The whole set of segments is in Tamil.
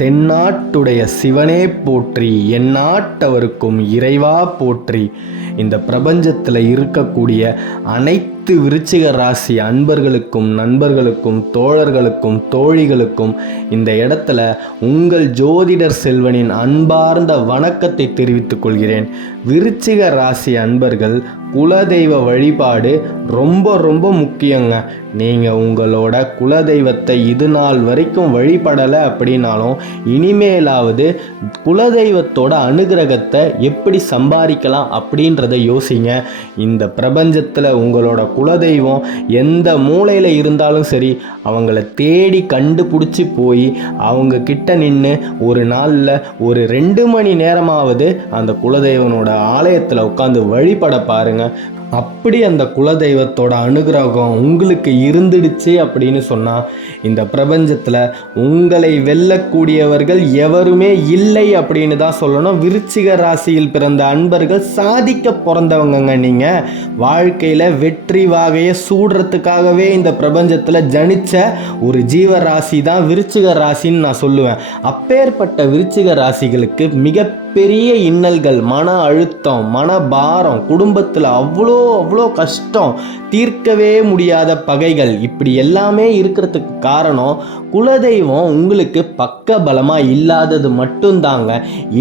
தென்னாட்டுடைய சிவனே போற்றி, எந்நாட்டவர்க்கும் இறைவா போற்றி. இந்த பிரபஞ்சத்தில் இருக்கக்கூடிய அனைத்து விருச்சிக ராசி அன்பர்களுக்கும் நண்பர்களுக்கும் தோழர்களுக்கும் தோழிகளுக்கும் இந்த இடத்துல உங்கள் ஜோதிடர் செல்வனின் அன்பார்ந்த வணக்கத்தை தெரிவித்துக் கொள்கிறேன். விருச்சிக ராசி அன்பர்கள் குலதெய்வ வழிபாடு ரொம்ப ரொம்ப முக்கியங்க. நீங்கள் உங்களோட குலதெய்வத்தை இது நாள் வரைக்கும் வழிபடலை அப்படின்னாலும் இனிமேலாவது குலதெய்வத்தோட அனுகிரகத்தை எப்படி சம்பாதிக்கலாம் அப்படின்றத யோசிங்க. இந்த பிரபஞ்சத்தில் உங்களோட குலதெய்வம் எந்த மூலையில் இருந்தாலும் சரி, அவங்கள தேடி கண்டுபிடிச்சி போய் அவங்க கிட்ட நின்று ஒரு நாளில் ஒரு 2 மணி நேரமாவது அந்த குலதெய்வனோட ஆலயத்தில் உட்காந்து வழிபட பாருங்க. அப்படி அந்த குலதெய்வத்தோட அனுகிரகம் உங்களுக்கு இருந்துடுச்சு அப்படின்னு சொன்னால் இந்த பிரபஞ்சத்தில் உங்களை வெல்லக்கூடியவர்கள் எவருமே இல்லை அப்படின்னு தான் சொல்லணும். விருச்சிக ராசியில் பிறந்த அன்பர்கள் சாதிக்க பிறந்தவங்கங்க. நீங்கள் வாழ்க்கையில் வெற்றி வாகையை சூடுறதுக்காகவே இந்த பிரபஞ்சத்தில் ஜனித்த ஒரு ஜீவராசி தான் விருச்சிக ராசின்னு நான் சொல்லுவேன். அப்பேற்பட்ட விருச்சிக ராசிகளுக்கு மிகப்பெரிய இன்னல்கள், மன அழுத்தம், மனபாரம், குடும்பத்தில் அவ்வளோ கஷ்டம், தீர்க்கவே முடியாத பகைகள், இப்படி எல்லாமே இருக்கிறதுக்கு காரணம் குலதெய்வம் உங்களுக்கு பக்க பலமாக இல்லாதது மட்டும்தாங்க.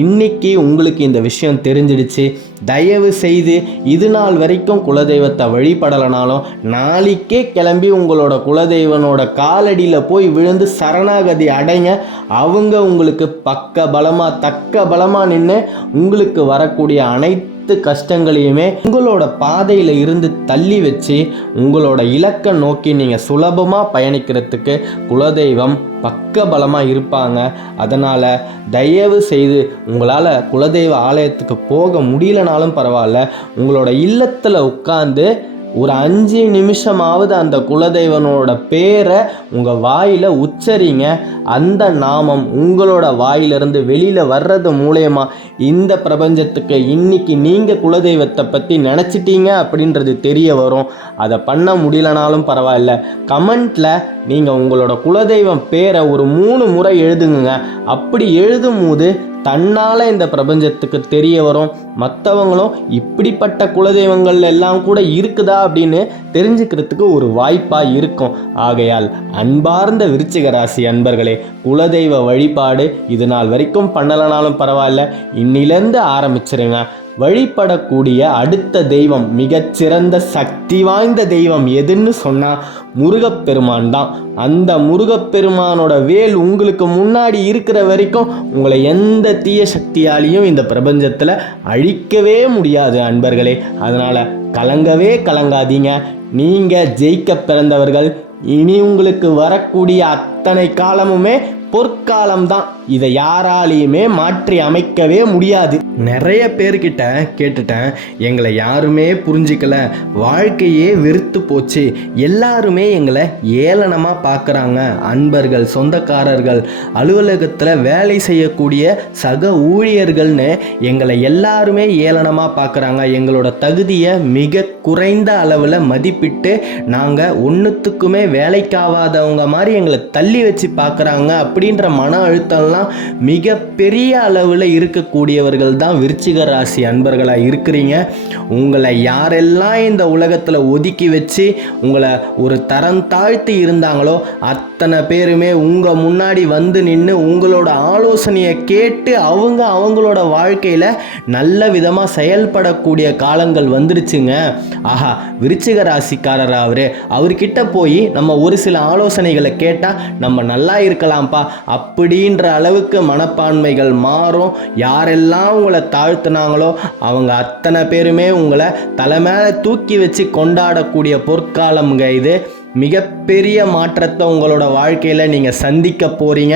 இன்னைக்கு உங்களுக்கு இந்த விஷயம் தெரிஞ்சிடுச்சு. தயவு செய்து இது நாள் வரைக்கும் குலதெய்வத்தை வழிபடலைனாலும் நாளைக்கே கிளம்பி உங்களோட குலதெய்வனோட காலடியில் போய் விழுந்து சரணாகதி அடைங்க. அவங்க உங்களுக்கு பக்க பலமாக தக்க பலமாக நின்று உங்களுக்கு வரக்கூடிய அனைத்து கஷ்டங்களையுமே உங்களோட பாதையில் இருந்து தள்ளி வச்சு உங்களோட இலக்கை நோக்கி நீங்கள் சுலபமாக பயணிக்கிறதுக்கு குலதெய்வம் பக்க பலமாக இருப்பாங்க. அதனால் தயவு செய்து உங்களால் குலதெய்வ ஆலயத்துக்கு போக முடியலனாலும் பரவாயில்ல, உங்களோட இல்லத்தில் உட்கார்ந்து ஒரு 5 நிமிஷமாவது அந்த குலதெய்வனோட பேரை உங்கள் வாயில் உச்சரிங்க. அந்த நாமம் உங்களோட வாயிலிருந்து வெளியில் வர்றது மூலயமா இந்த பிரபஞ்சத்துக்கு இன்னைக்கு நீங்கள் குலதெய்வத்தை பற்றி நினச்சிட்டீங்க அப்படின்றது தெரிய வரும். அதை பண்ண முடியலனாலும் பரவாயில்ல, கமெண்ட்டில் நீங்கள் உங்களோட குலதெய்வம் பேரை ஒரு 3 முறை எழுதுங்க. அப்படி எழுதும் போது தன்னால் இந்த பிரபஞ்சத்துக்கு தெரிய வரும். மற்றவங்களும் இப்படிப்பட்ட குலதெய்வங்கள் எல்லாம் கூட இருக்குதா அப்படின்னு தெரிஞ்சுக்கிறதுக்கு ஒரு வாய்ப்பாக இருக்கும். ஆகையால் அன்பார்ந்த விருச்சிக ராசி அன்பர்களே, குலதெய்வ வழிபாடு இது நாள் வரைக்கும் பண்ணலனாலும் பரவாயில்ல, இன்னிலேருந்து ஆரம்பிச்சிருங்க. வழிபடக்கூடிய அடுத்த தெய்வம், மிகச்சிறந்த சக்தி வாய்ந்த தெய்வம் எதுன்னு சொன்னால் முருகப்பெருமான் தான். அந்த முருகப்பெருமானோட வேல் உங்களுக்கு முன்னாடி இருக்கிற வரைக்கும் உங்களை எந்த தீய சக்தியாலையும் இந்த பிரபஞ்சத்தில் அழிக்கவே முடியாது அன்பர்களே. அதனால் கலங்கவே கலங்காதீங்க. நீங்கள் ஜெயிக்க பிறந்தவர்கள். இனி உங்களுக்கு வரக்கூடிய அத்தனை காலமுமே பொற்காலம்தான். இதை யாராலையுமே மாற்றி அமைக்கவே முடியாது. நிறைய பேர்கிட்ட கேட்டுட்டேன், எங்களை யாருமே புரிஞ்சிக்கல, வாழ்க்கையே வெறுத்து போச்சு, எல்லாருமே எங்களை ஏளனமாக பார்க்குறாங்க. அன்பர்கள், சொந்தக்காரர்கள், அலுவலகத்தில் வேலை செய்யக்கூடிய சக ஊழியர்கள்னு எங்களை எல்லாருமே ஏளனமாக பார்க்குறாங்க. எங்களோட தகுதியை மிக குறைந்த அளவில் மதிப்பிட்டு நாங்கள் ஒன்றுத்துக்குமே வேலைக்காவாதவங்க மாதிரி எங்களை தள்ளி வச்சு பார்க்குறாங்க. அப்படின்ற மன அழுத்தம்லாம் மிக பெரிய அளவில் இருக்கக்கூடியவர்கள் தான் விருச்சிக ராசி அன்பர்களாக இருக்கிறீங்க. உங்களை யாரெல்லாம் இந்த உலகத்தில் ஒதுக்கி வச்சு உங்களை ஒரு தரம் தாழ்த்தி இருந்தாங்களோ அத்தனை பேருமே உங்கள் முன்னாடி வந்து நின்று உங்களோட ஆலோசனையை கேட்டு அவங்களோட வாழ்க்கையில் நல்ல விதமாக செயல்படக்கூடிய காலங்கள் வந்துடுச்சுங்க. ஆஹா, விருச்சிக ராசிக்காரர் அவர்கிட்ட போய் நம்ம ஒரு சில ஆலோசனைகளை கேட்டால் நம்ம நல்லா இருக்கலாம்ப்பா அப்படின்ற அளவுக்கு மனப்பான்மைகள் மாறும். யாரெல்லாம் உங்களை தாழ்த்தினாங்களோ அவங்க அத்தனை பேருமே உங்களை தலை மேலே தூக்கி வச்சு கொண்டாடக்கூடிய பொற்காலம்ங்க இது. மிகப்பெரிய மாற்றத்தை உங்களோட வாழ்க்கையில் நீங்கள் சந்திக்க போகிறீங்க.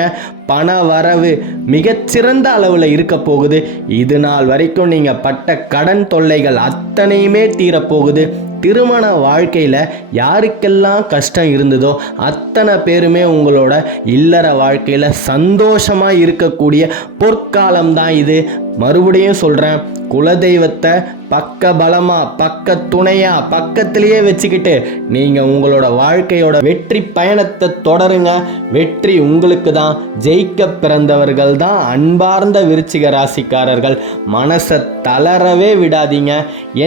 பண வரவு மிகச்சிறந்த அளவில் இருக்க போகுது. இது நாள் வரைக்கும் நீங்கள் பட்ட கடன் தொல்லைகள் அத்தனையுமே தீரப்போகுது. திருமண வாழ்க்கையில் யாருக்கெல்லாம் கஷ்டம் இருந்ததோ அத்தனை பேருமே உங்களோட இல்லற வாழ்க்கையில் சந்தோஷமாக இருக்கக்கூடிய பொற்காலம் தான் இது. மறுபடியும் சொல்கிறேன், குலதெய்வத்தை பக்க பலமாக பக்க துணையாக பக்கத்திலேயே வச்சுக்கிட்டு நீங்கள் உங்களோட வாழ்க்கையோட வெற்றி பயணத்தை தொடருங்க. வெற்றி உங்களுக்கு தான். ஜெயிக்க பிறந்தவர்கள் தான் அன்பார்ந்த விருச்சிக ராசிக்காரர்கள். மனசை தளரவே விடாதீங்க.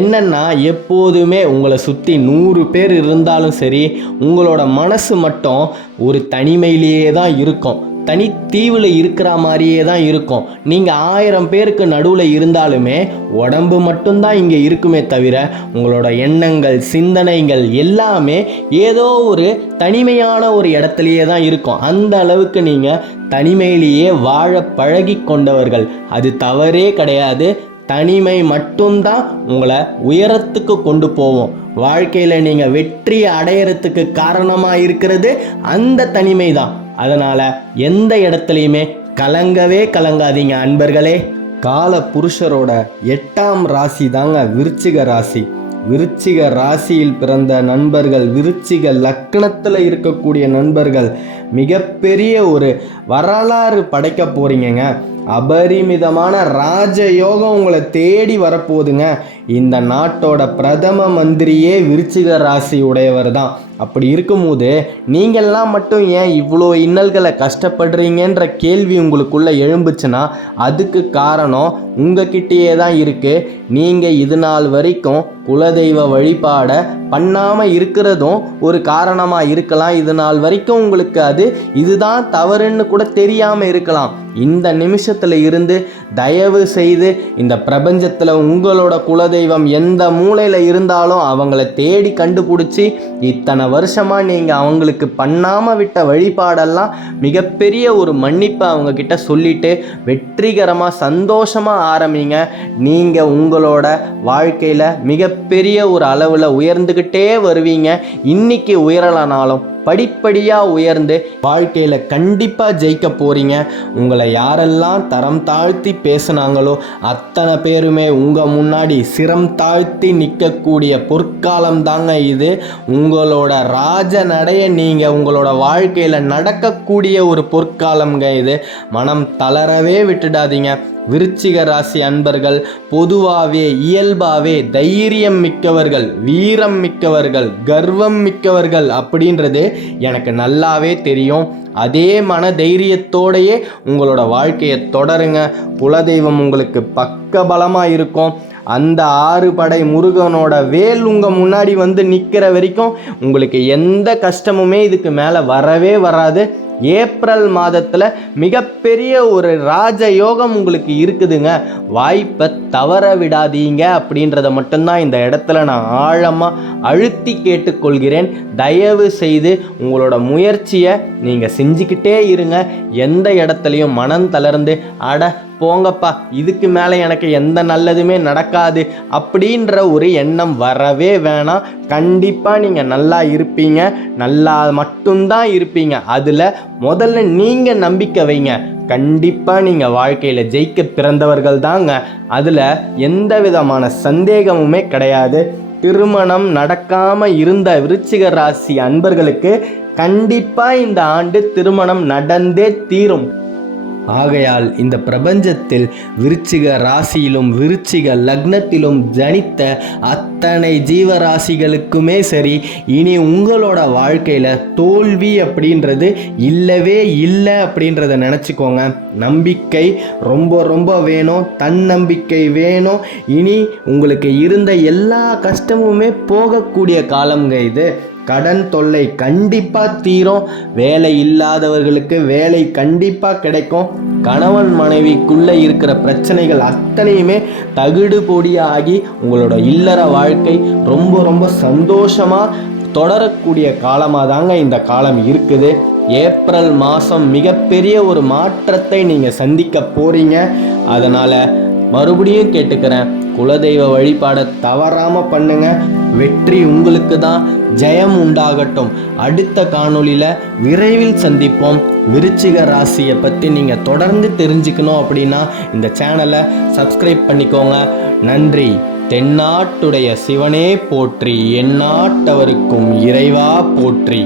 என்னன்னா, எப்போதுமே உங்களை சுற்றி 100 பேர் இருந்தாலும் சரி, உங்களோட மனசு மட்டும் ஒரு தனிமையிலேயே தான் இருக்கும். தனித்தீவில் இருக்கிற மாதிரியே தான் இருக்கும். நீங்கள் 1000 பேருக்கு நடுவில் இருந்தாலுமே உடம்பு மட்டும்தான் இங்கே இருக்குமே தவிர உங்களோட எண்ணங்கள் சிந்தனைகள் எல்லாமே ஏதோ ஒரு தனிமையான ஒரு இடத்துலையே தான் இருக்கும். அந்த அளவுக்கு நீங்கள் தனிமையிலேயே வாழ பழகி கொண்டவர்கள். அது தவறே கிடையாது. தனிமை மட்டும்தான் உங்களை உயரத்துக்கு கொண்டு போவோம். வாழ்க்கையில் நீங்கள் வெற்றி அடையிறதுக்கு காரணமாக இருக்கிறது அந்த தனிமை தான். அதனால் எந்த இடத்துலையுமே கலங்கவே கலங்காதீங்க அன்பர்களே. கால புருஷரோட 8ஆம் ராசி தாங்க விருச்சிக ராசி. விருச்சிக ராசியில் பிறந்த நண்பர்கள், விருச்சிக லக்னத்தில் இருக்கக்கூடிய நண்பர்கள் மிகப்பெரிய ஒரு வரலாறு படைக்க போறீங்க. அபரிமிதமான ராஜயோகம் உங்களை தேடி வரப்போகுதுங்க. இந்த நாட்டோட பிரதம மந்திரியே விருச்சிக ராசி உடையவர் தான். அப்படி இருக்கும்போது நீங்கள்லாம் மட்டும் ஏன் இவ்வளோ இன்னல்களை கஷ்டப்படுறீங்கன்ற கேள்வி உங்களுக்குள்ளே எழும்புச்சுன்னா அதுக்கு காரணம் உங்ககிட்டயே தான் இருக்குது. நீங்கள் இது நாள் வரைக்கும் குலதெய்வ வழிபாடை பண்ணாமல் இருக்கிறதும் ஒரு காரணமாக இருக்கலாம். இது நாள் வரைக்கும் உங்களுக்கு இதுதான் தவறுன்னு கூட தெரியாமல் இருக்கலாம். இந்த நிமிஷத்தில் இருந்து தயவு செய்து இந்த பிரபஞ்சத்தில் உங்களோட குலதெய்வம் எந்த மூலையில் இருந்தாலும் அவங்கள தேடி கண்டுபிடிச்சி இத்தனை வருஷமாக நீங்கள் அவங்களுக்கு பண்ணாமல் விட்ட வழிபாடெல்லாம் மிகப்பெரிய ஒரு மன்னிப்பை அவங்கக்கிட்ட சொல்லிவிட்டு வெற்றிகரமாக சந்தோஷமாக ஆரம்பிங்க. நீங்கள் உங்களோட வாழ்க்கையில் மிகப்பெரிய ஒரு அளவில் உயர்ந்துக்கிட்டே வருவீங்க. இன்னைக்கு உயரலனாலும் படிப்படியாக உயர்ந்து வாழ்க்கையில் கண்டிப்பாக ஜெயிக்க போகிறீங்க. உங்களை யாரெல்லாம் தரம் தாழ்த்தி பேசுனாங்களோ அத்தனை பேருமே உங்கள் முன்னாடி சிரம் தாழ்த்தி நிற்கக்கூடிய பொற்காலம் தாங்க இது. உங்களோட ராஜ நடைய நீங்கள் உங்களோட வாழ்க்கையில் நடக்கக்கூடிய ஒரு பொற்காலம்ங்க இது. மனம் தளரவே விட்டுடாதீங்க. விருச்சிக ராசி அன்பர்கள் பொதுவாகவே இயல்பாகவே தைரியம் மிக்கவர்கள், வீரம் மிக்கவர்கள், கர்வம் மிக்கவர்கள் அப்படின்றது எனக்கு நல்லாவே தெரியும். அதே மன தைரியத்தோடையே உங்களோட வாழ்க்கையை தொடருங்க. குலதெய்வம் உங்களுக்கு பக்கபலமாக இருக்கும். அந்த 6 படை முருகனோட வேல் உங்கள் முன்னாடி வந்து நிற்கிற வரைக்கும் உங்களுக்கு எந்த கஷ்டமுமே இதுக்கு மேலே வரவே வராது. ஏப்ரல் மாதத்தில் மிகப்பெரிய ஒரு ராஜயோகம் உங்களுக்கு இருக்குதுங்க. வாய்ப்பை தவற விடாதீங்க அப்படின்றத மட்டும்தான் இந்த இடத்துல நான் ஆழமாக அழுத்தி கேட்டுக்கொள்கிறேன். தயவு செய்து உங்களோட முயற்சியை நீங்கள் செஞ்சுக்கிட்டே இருங்க. எந்த இடத்துலையும் மனம் தளர்ந்து போங்கப்பா இதுக்கு மேலே எனக்கு எந்த நல்லதுமே நடக்காது அப்படின்ற ஒரு எண்ணம் வரவே வேணாம். கண்டிப்பாக நீங்கள் நல்லா இருப்பீங்க, நல்லா மட்டும்தான் இருப்பீங்க. அதில் முதல்ல நீங்கள் நம்பிக்கை வைங்க. கண்டிப்பாக நீங்கள் வாழ்க்கையில் ஜெயிக்க பிறந்தவர்கள் தாங்க. அதில் எந்த விதமான சந்தேகமுமே கிடையாது. திருமணம் நடக்காமல் இருந்த விருச்சிக ராசி அன்பர்களுக்கு கண்டிப்பாக இந்த ஆண்டு திருமணம் நடந்தே தீரும். ஆகையால் இந்த பிரபஞ்சத்தில் விருச்சிக ராசியிலும் விருச்சிக லக்னத்திலும் ஜனித்த அத்தனை ஜீவராசிகளுக்குமே சரி, இனி உங்களோட வாழ்க்கையில் தோல்வி அப்படின்றது இல்லவே இல்லை அப்படின்றத நினச்சிக்கோங்க. நம்பிக்கை ரொம்ப ரொம்ப வேணும், தன்னம்பிக்கை வேணும். இனி உங்களுக்கு இருந்த எல்லா கஷ்டமுமே போகக்கூடிய காலம்ங்க இது. கடன் தொல்லை கண்டிப்பாக தீரும். வேலை இல்லாதவர்களுக்கு வேலை கண்டிப்பாக கிடைக்கும். கணவன் மனைவிக்குள்ளே இருக்கிற பிரச்சனைகள் அத்தனையுமே தகுடு பொடியாகி உங்களோட இல்லற வாழ்க்கை ரொம்ப ரொம்ப சந்தோஷமாக தொடரக்கூடிய காலமாக தாங்க இந்த காலம் இருக்குது. ஏப்ரல் மாதம் மிகப்பெரிய ஒரு மாற்றத்தை நீங்கள் சந்திக்க போகிறீங்க. அதனால் மறுபடியும் கேட்டுக்கிறேன், குலதெய்வ வழிபாடை தவறாமல் பண்ணுங்க. வெற்றி உங்களுக்கு தான். ஜெயம் உண்டாகட்டும். அடுத்த காணொளியில் விரைவில் சந்திப்போம். விருச்சிக ராசியை பற்றி நீங்கள் தொடர்ந்து தெரிஞ்சுக்கணும் அப்படின்னா இந்த சேனலை சப்ஸ்கிரைப் பண்ணிக்கோங்க. நன்றி. தென்னாட்டுடைய சிவனே போற்றி, எந்நாட்டவர்க்கும் இறைவா போற்றி.